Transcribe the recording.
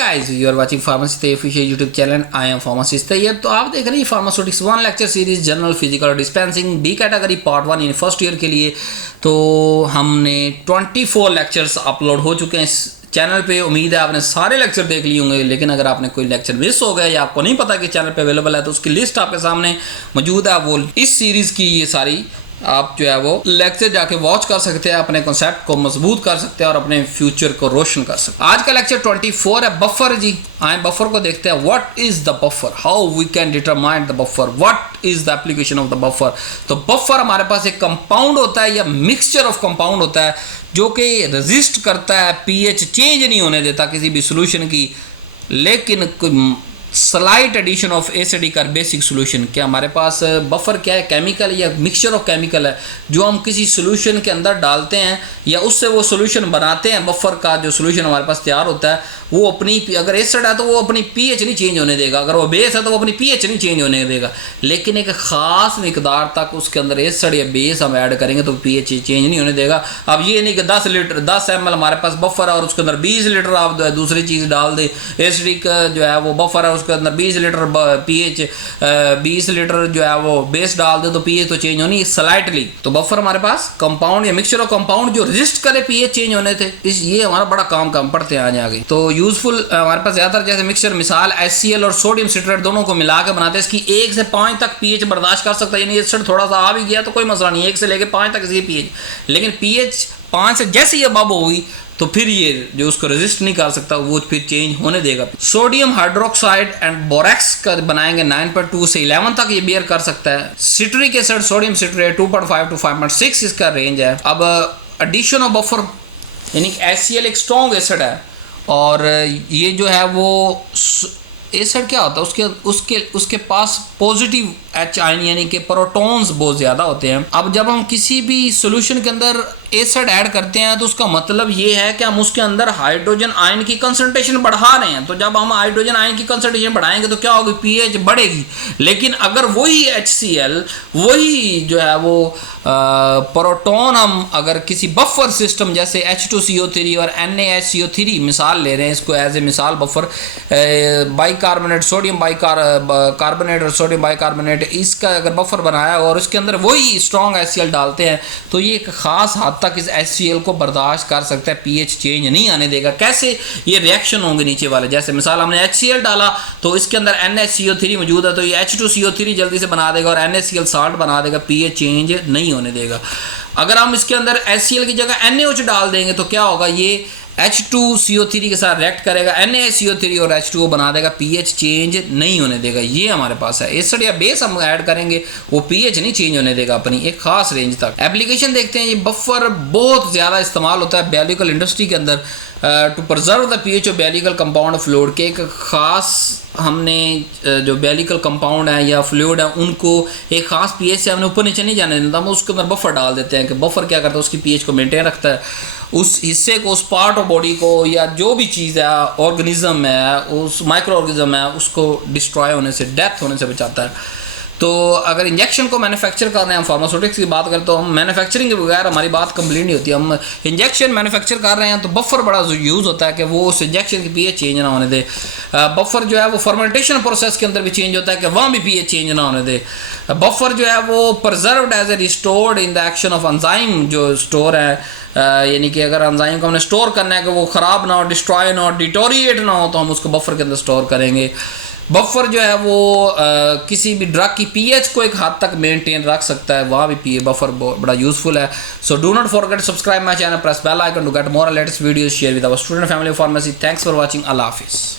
Guys, you are watching pharmacy Tayyab official YouTube channel. I am pharmacist Tayyab. तो आप देख रहे हैं pharmaceutics 1 lecture series general physical dispensing B category part 1 in first year के लिए। तो हमने 24 लेक्चर्स अपलोड हो चुके हैं इस चैनल पे। उम्मीद है आपने सारे लेक्चर देख लिए होंगे, लेकिन अगर आपने कोई लेक्चर मिस हो गया या आपको नहीं पता कि चैनल पे अवेलेबल है तो उसकी लिस्ट आपके सामने मौजूद है। वो इस सीरीज़ की ये सारी आप जो है वो लेक्चर जाके वॉच कर सकते हैं, अपने कॉन्सेप्ट को मजबूत कर सकते हैं और अपने फ्यूचर को रोशन कर सकते हैं। आज का लेक्चर 24 है बफर जी। आए बफर को देखते हैं। What is the buffer, how we can determine the buffer, what is the application of the buffer. तो बफर हमारे पास एक कंपाउंड होता है या मिक्सचर ऑफ कंपाउंड होता है जो कि रेजिस्ट करता है, पीएच चेंज नहीं होने देता किसी भी सोल्यूशन की, लेकिन स्लाइट एडिशन ऑफ एसिडिक और बेसिक सोल्यूशन। क्या हमारे पास बफर क्या है? केमिकल या मिक्सचर ऑफ केमिकल है जो हम किसी सोल्यूशन के अंदर डालते हैं या उससे वो सोल्यूशन बनाते हैं। बफर का जो सोल्यूशन हमारे पास तैयार होता है वो अपनी, अगर एसिड है तो वो अपनी पीएच नहीं चेंज होने देगा, अगर वो बेस है तो वो अपनी पीएच नहीं चेंज होने देगा, लेकिन एक ख़ास मिकदार तक उसके अंदर एसिड या बेस हम ऐड करेंगे तो पीएच चेंज नहीं होने देगा। अब ये नहीं कि 10 ml हमारे पास बफर है और उसके अंदर 20 लीटर आप दूसरी चीज़ डाल दे। एसिडिक जो है वो बफर है, उसके अंदर 20 लीटर पीएच 20 लीटर जो है वो बेस डाल दे तो पीएच तो चेंज होनी स्लाइटली। तो बफर हमारे पास कंपाउंड या मिक्सचर ऑफ कंपाउंड जो रेजिस्ट करे पीएच चेंज होने थे, ये हमारा बड़ा काम पड़ते हैं आगे। तो यूजफुल हमारे पास ज़्यादातर जैसे मिक्सचर, मिसाल HCl और सोडियम सिट्रेट दोनों को मिला के बनाते हैं। इसकी 1 से 5 तक पीएच बर्दाश्त कर सकता है, यानी एसिड थोड़ा सा आ भी गया तो कोई मसला नहीं, 1 से लेकर 5 तक इसकी पीएच। लेकिन पीएच 5 से जैसे ही अब होगी तो फिर ये जो उसको रेजिस्ट नहीं कर सकता वो फिर चेंज होने देगा। सोडियम हाइड्रोक्साइड एंड बोरेक्स का बनाएंगे 9.2 से 11 तक ये बियर कर सकता है। Citric acid, sodium citrate 2.5 to 5.6 इसका रेंज है। अब एडिशन ऑफ बफर यानी HCl एक स्ट्रॉन्ग एसिड है और ये जो है वो एसिड क्या होता है उसके पास पॉजिटिव H आयन यानी कि प्रोटॉन्स बहुत ज़्यादा होते हैं। अब जब हम किसी भी सॉल्यूशन के अंदर एसिड ऐड करते हैं तो उसका मतलब ये है कि हम उसके अंदर हाइड्रोजन आयन की कंसंट्रेशन बढ़ा रहे हैं। तो जब हम हाइड्रोजन आयन की कंसंट्रेशन बढ़ाएंगे तो क्या होगी? पीएच बढ़ेगी। लेकिन अगर वही HCl, वही जो है वो प्रोटॉन हम अगर किसी बफर सिस्टम जैसे H2CO3 और NaHCO3 मिसाल ले रहे हैं, इसको एज ए मिसाल बफर, बाइकार्बोनेट, सोडियम बाइकार्बोनेट और सोडियम बाइकार्बोनेट, इसका अगर बफर बनाया और उसके अंदर वही स्ट्रॉन्ग HCl डालते हैं तो ये एक ख़ास हद तक इस HCl को बर्दाश्त कर सकता है, पीएच चेंज नहीं आने देगा। कैसे ये रिएक्शन होंगे नीचे वाले? जैसे मिसाल हमने HCl डाला तो इसके अंदर NaCO3 मौजूद है तो ये H2CO3 जल्दी से बना देगा और NaCl साल्ट बना देगा, पीएच चेंज नहीं होने देगा। अगर हम इसके अंदर HCl की जगह NaOH डाल देंगे तो क्या होगा? ये H2CO3 के साथ रिएक्ट करेगा, NaCO3 और H2O बना देगा, पीएच चेंज नहीं होने देगा। ये हमारे पास है। एसिड या बेस हम ऐड करेंगे वो पीएच नहीं चेंज होने देगा अपनी एक खास रेंज तक। एप्लीकेशन देखते हैं। ये बफर बहुत ज़्यादा इस्तेमाल होता है बायोलॉजिकल इंडस्ट्री के अंदर to preserve the pH of biological compound fluid के। एक ख़ास हमने जो बायोलॉजिकल कंपाउंड है या फ्लूइड है उनको एक ख़ास पीएच से हमने ऊपर नीचे नहीं जाने देता, हम उसके अंदर बफर डाल देते हैं कि बफर क्या करता है? उसकी पीएच को मेंटेन रखता है, उस हिस्से को, उस पार्ट ऑफ बॉडी को या जो भी चीज़ है, ऑर्गेनिज्म है, उस माइक्रो ऑर्गेनिज्म है, उसको डिस्ट्रॉय होने से, डेथ होने से बचाता है। तो अगर इंजेक्शन को मैन्युफैक्चर कर रहे हैं, हम फार्मास्यूटिक्स की बात करें तो हम मैन्युफैक्चरिंग के बगैर हमारी बात कंप्लीट नहीं होती। हम इंजेक्शन मैन्युफैक्चर कर रहे हैं तो बफर बड़ा यूज़ होता है कि वो उस इंजेक्शन की पीएच चेंज ना होने दे। बफर जो है वो फर्मेंटेशन प्रोसेस के अंदर भी चेंज होता है कि वहाँ भी पीएच चेंज ना होने दे। बफर जो है वो preserved as a restored in the action of enzyme जो स्टोर है, यानी कि अगर एंजाइम को हमने स्टोर करना है कि वो ख़राब ना हो, डिस्ट्रॉय ना हो, डिटोरिएट ना हो, तो हम उसको बफर के अंदर स्टोर करेंगे। बफर जो है वो किसी भी ड्रग की पीएच को एक हद तक मेंटेन रख सकता है, वहाँ भी बफर बड़ा यूजफुल है। So do not forget subscribe my channel, press bell icon to get more latest videos, share with our student family pharmacy. Thanks for watching. अल्लाह हाफिज़।